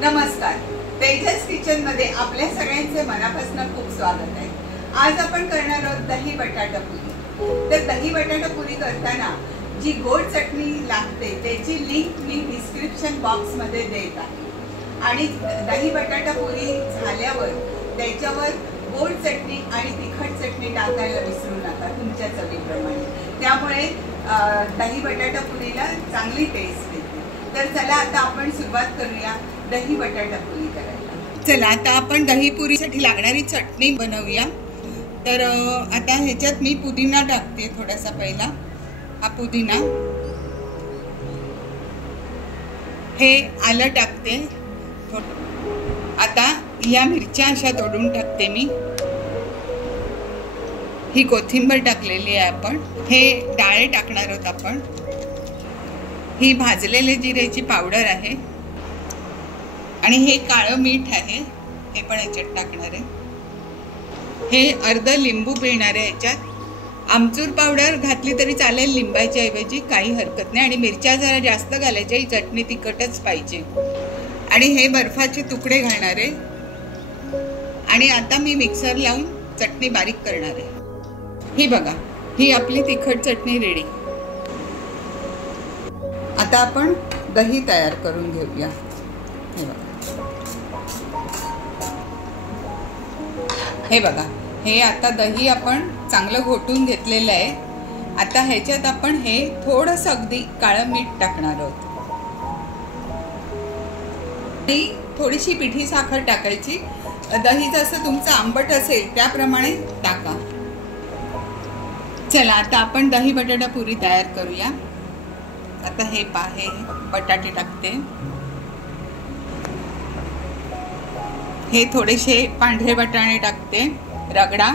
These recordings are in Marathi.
नमस्कार, तेजस किचन मध्ये आपल्या सगळ्यांचे मनापासून खूप स्वागत आहे। आज आपण करणार आहोत दही बटाटा पुरी। तर दही बटाटा पुरी करताना जी गोड चटणी लागते त्याची लिंक मी डिस्क्रिप्शन बॉक्स मध्ये देत आहे। आणि दही बटाटा पुरी झाल्यावर त्याच्यावर गोड चटणी आणि तिखट चटणी टाकायला विसरू नका तुमच्या चवीप्रमाणे। त्यामुळे दही बटाटा पुरीला चांगली टेस्ट येते। तर चला आता आपण सुरुवात करूया दही बटाटा पुरी करायला। चला आता आपण दही पुरीसाठी लागणारी चटणी बनवूया। तर आता ह्याच्यात मी पुदिना टाकते थोडासा। पहिला हा पुदिना, हे आलं टाकते, आता या मिरच्या अशा तोडून टाकते मी, ही कोथिंबीर टाकलेली आहे आपण, हे डाळे टाकणार आहोत आपण, ही भाजलेले जिऱ्याची पावडर आहे आणि हे काळं मीठ आहे, हे पण याच्यात टाकणार आहे। हे अर्ध लिंबू पिळणार आहे याच्यात। आमचूर पावडर घातली तरी चालेल लिंबाच्या ऐवजी, काही हरकत नाही। आणि मिरच्या जरा जास्त घालायच्या, ही चटणी तिखटच पाहिजे। आणि हे बर्फाचे तुकडे घालणार आहे आणि आता मी मिक्सर लावून चटणी बारीक करणार आहे। ही बघा, ही आपली तिखट चटणी रेडी। आता आपण दही तयार करून घेऊया। हे बघा, हे आता दही आपण चांगलं घोटून घेतलेलं आहे। आता ह्याच्यात आपण हे थोडंसं अगदी काळं मीठ टाकणार आहोत, थोडीशी पिठी साखर टाकायची। दही जसं तुमचं आंबट असेल त्याप्रमाणे टाका। चला आता आपण दही बटाटा पुरी तयार करूया। आता हे बटाटे टाकते, हे थोडेसे पांढरे वाटाणे टाकते, रगडा।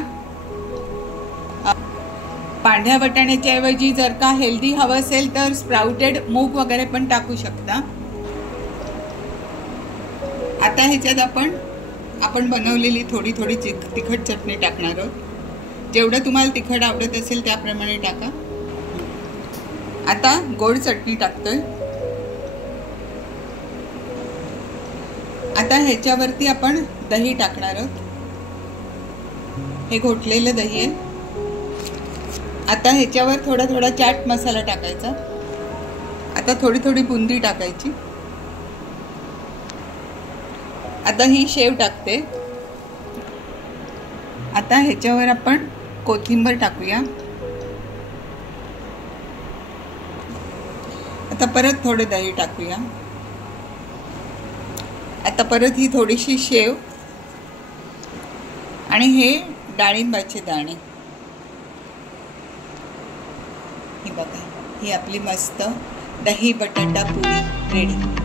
पांढऱ्या वाटाण्याच्या ऐवजी जर का हेल्दी हवं असेल तर स्प्राउटेड मूग वगैरे पण टाकू शकता। आता ह्याच्यात आपण बनवलेली थोडी थोडी तिखट चटणी टाकणार आहोत। जेवढं तुम्हाला तिखट आवडत असेल त्याप्रमाणे टाका। आता गोड चटणी टाकतोय। आता ह्याच्यावरती आपण दही टाकणार आहोत, हे घोटलेलं दही आहे। आता ह्याच्यावर थोडा थोडा चाट मसाला टाकायचा। आता थोडी थोडी बुंदी टाकायची। आता ही शेव टाकते। आता ह्याच्यावर आपण कोथिंबीर टाकूया। आता परत थोडे दही टाकूया। आता परत ही थोडीशी शेव आणि हे डाळिंबाचे दाणे। ही बघा, ही आपली मस्त दही बटाटा पुरी रेडी।